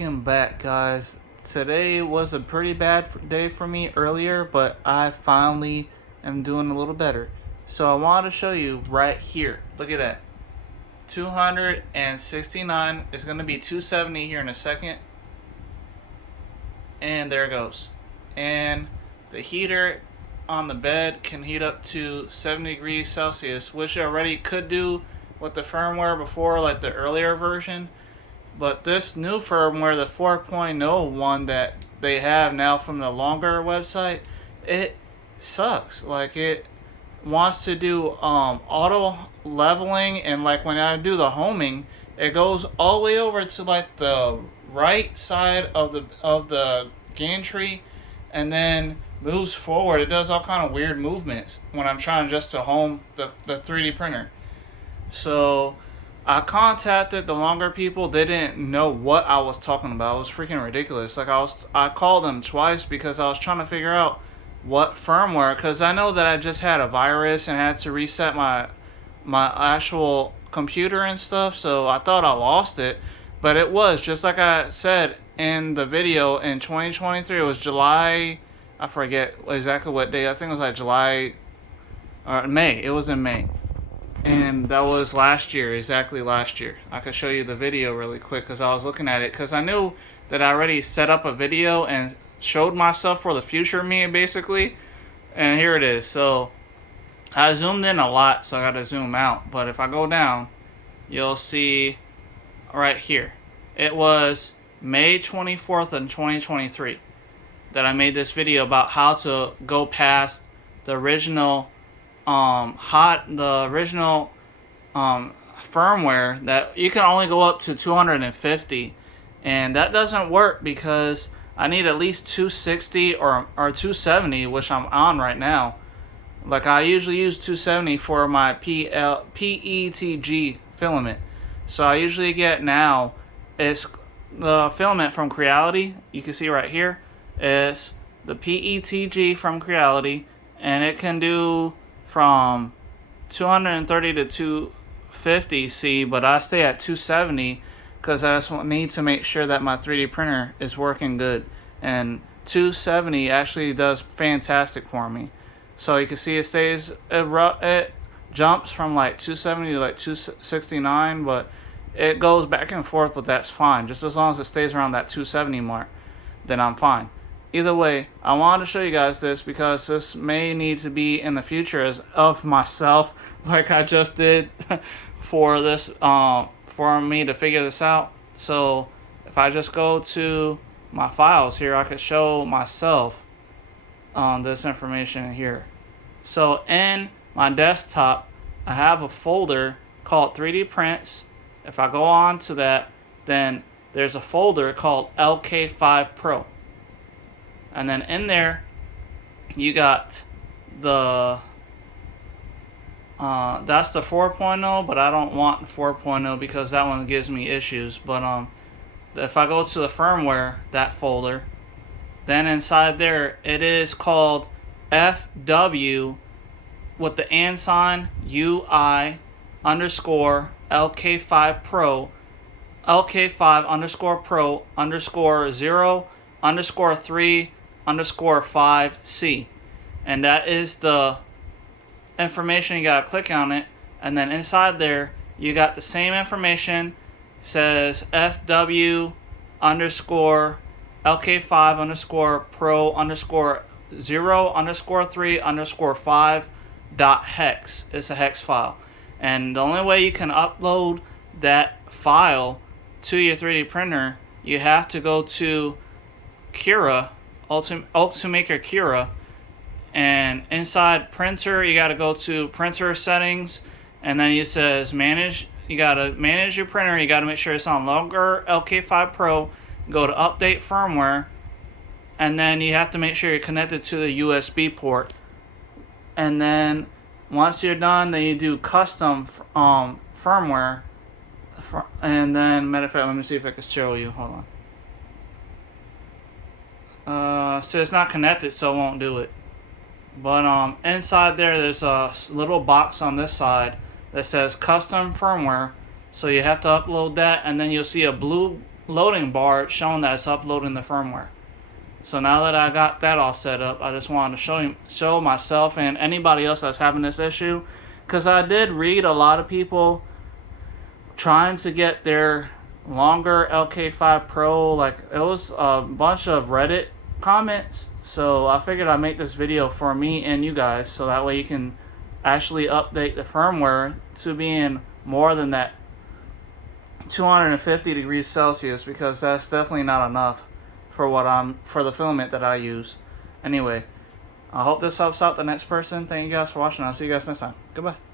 Welcome back, guys. Today was a pretty bad day for me earlier, but I finally am doing a little better. So I wanted to show you right here. Look at that. 269 is going to be 270 here in a second. And there it goes. And the heater on the bed can heat up to 70 degrees Celsius, which it already could do with the firmware before, like the earlier version. But this new firmware, the 4.0 one that they have now from the longer website, it sucks. Like, it wants to do auto leveling, and like when I do the homing, it goes all the way over to like the right side of the gantry, and then moves forward. It does all kind of weird movements when I'm trying just to home the 3D printer. So I contacted the longer people. They didn't know what I was talking about. It was freaking ridiculous. Like, I called them twice because I was trying to figure out what firmware, because I know that I just had a virus and had to reset my actual computer and stuff. So I thought I lost it, but it was just like I said in the video in 2023. It was July. I forget exactly what day. I think it was like July or May. It was in May. And that was last year, exactly last year. I could show you the video really quick because I was looking at it, because I knew that I already set up a video and showed myself for the future me, basically. And here it is. So I zoomed in a lot, so I got to zoom out. But if I go down, you'll see right here. It was May 24th of 2023 that I made this video about how to go past the original firmware that you can only go up to 250, and that doesn't work because I need at least 260 or 270, which I'm on right now. Like, I usually use 270 for my PETG filament. So I usually get now, it's the filament from Creality. You can see right here is the PETG from Creality, and it can do from 230 to 250 C, but I stay at 270 because I just need to make sure that my 3D printer is working good. And 270 actually does fantastic for me. So you can see it jumps from like 270 to like 269, but it goes back and forth, but that's fine. Just as long as it stays around that 270 mark, then I'm fine. Either way, I wanted to show you guys this because this may need to be in the future as of myself, like I just did for this, for me to figure this out. So if I just go to my files here, I could show myself this information here. So in my desktop, I have a folder called 3D Prints. If I go on to that, then there's a folder called lk5 Pro. And then in there, you got the, that's the 4.0, but I don't want 4.0 because that one gives me issues. But if I go to the firmware, that folder, then inside there, it is called FW with the and sign UI underscore lk5 Pro, lk5 underscore Pro underscore 0 underscore 3 underscore 5C, and that is the information. You gotta click on it, and then inside there you got the same information. It says FW underscore lk5 underscore Pro underscore 0 underscore 3 underscore 5 dot hex. It's a hex file, and the only way you can upload that file to your 3D printer, you have to go to Cura, Ultimaker Cura, and inside printer you got to go to printer settings, and then it says manage. You got to manage your printer. You got to make sure it's on longer lk5 Pro. Go to update firmware, and then you have to make sure you're connected to the USB port. And then once you're done, then you do custom firmware, and then matter of fact, let me see if I can show you. Hold on. So it's not connected, so it won't do it. But inside there's a little box on this side that says custom firmware. So you have to upload that, and then you'll see a blue loading bar showing that it's uploading the firmware. So now that I got that all set up, I just wanted to show myself and anybody else that's having this issue, because I did read a lot of people trying to get their longer lk5 Pro, like it was a bunch of Reddit comments. So I figured I'd make this video for me and you guys, so that way you can actually update the firmware to being more than that 250 degrees Celsius, because that's definitely not enough for the filament that I use. Anyway, I hope this helps out the next person. Thank you guys for watching. I'll see you guys next time. Goodbye.